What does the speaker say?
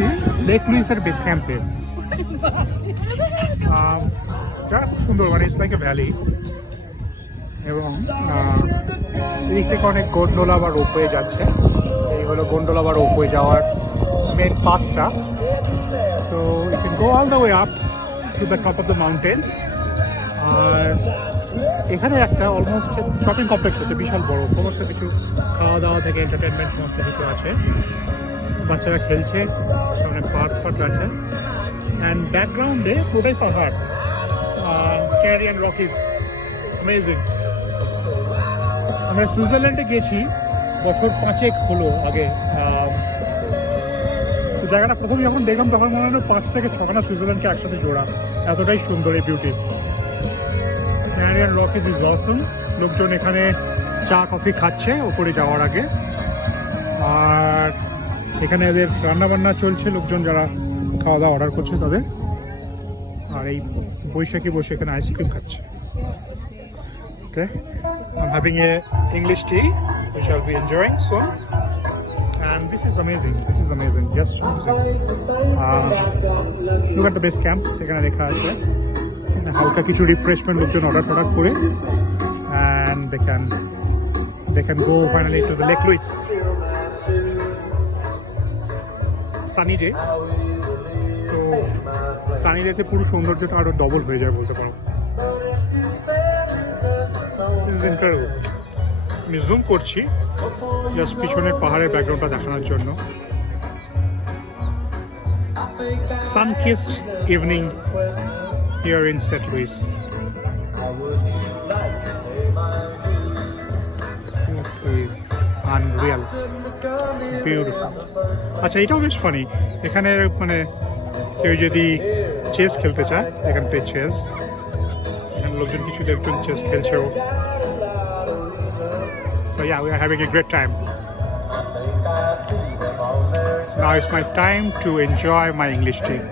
আছি lake লুইসের base ক্যাম্পে। যারা খুব সুন্দর, মানে ইটস লাইক এ ভ্যালি, এবং এদিক থেকে অনেক গোন্ডোলা বা রোপওয়ে যাচ্ছে। এই হলো গোন্ডোলা বা রোপওয়ে যাওয়ার মেন পাথটা। So you can go all the way up to the top of the mountains. আর এখানে একটা অলমোস্ট শপিং কমপ্লেক্স আছে, বিশাল বড়, সমস্ত কিছু খাওয়া দাওয়া থেকে এন্টারটেনমেন্ট সমস্ত কিছু আছে। বাচ্চারা খেলছে, সামনে পার্ক ফার্ক আছে, অ্যান্ড ব্যাকগ্রাউন্ডে পুরোটাই পাহাড়, ক্যারিয়ান রকিজ, অ্যামেজিং। আমরা সুইজারল্যান্ডে গেছি বছর 5 হলো আগে। তো জায়গাটা প্রথম যখন দেখলাম তখন মনে হলো 5 থেকে 6খানা সুইজারল্যান্ডকে একসাথে জোড়া, এতটাই সুন্দর এই বিউটি। ক্যারিয়ান রকিজ ইজ অসম। লোকজন এখানে চা কফি খাচ্ছে ওপরে যাওয়ার আগে, আর এখানে এদের রান্নাবান্না চলছে, লোকজন যারা খাওয়া দাওয়া অর্ডার করছে তাদের। আর এই বৈশাখী বসে এখানে আইসক্রিম খাচ্ছে। ওকে, I'm having a English tea which I'll be enjoying soon, and this is amazing. This is amazing, just amazing. Look at the base camp. সেখানে লেখা আছে হালকা কিছু রিফ্রেশমেন্ট লোকজন অর্ডার করে, and they can go finally to the Lake Louise. Sunny day, তো সানি ডেতে পুরো সৌন্দর্যটা আরো ডবল হয়ে যায় বলতে পারো। This is incredible. আমি জুম করছি জাস্ট পিছনের পাহাড়ের ব্যাকগ্রাউন্ডটা দেখানোর জন্য। Sunkissed evening here in Saint Louis. Unreal, beautiful. আচ্ছা, এটাও বেশ ফানি। এখানে মানে কেউ যদি চেস খেলতে চায়, এখান থেকে চেস, এখানে লোকজন কিছু লোকজন chess খেলছেও। So yeah, we are having a great time. Now it's my time to enjoy my English tea.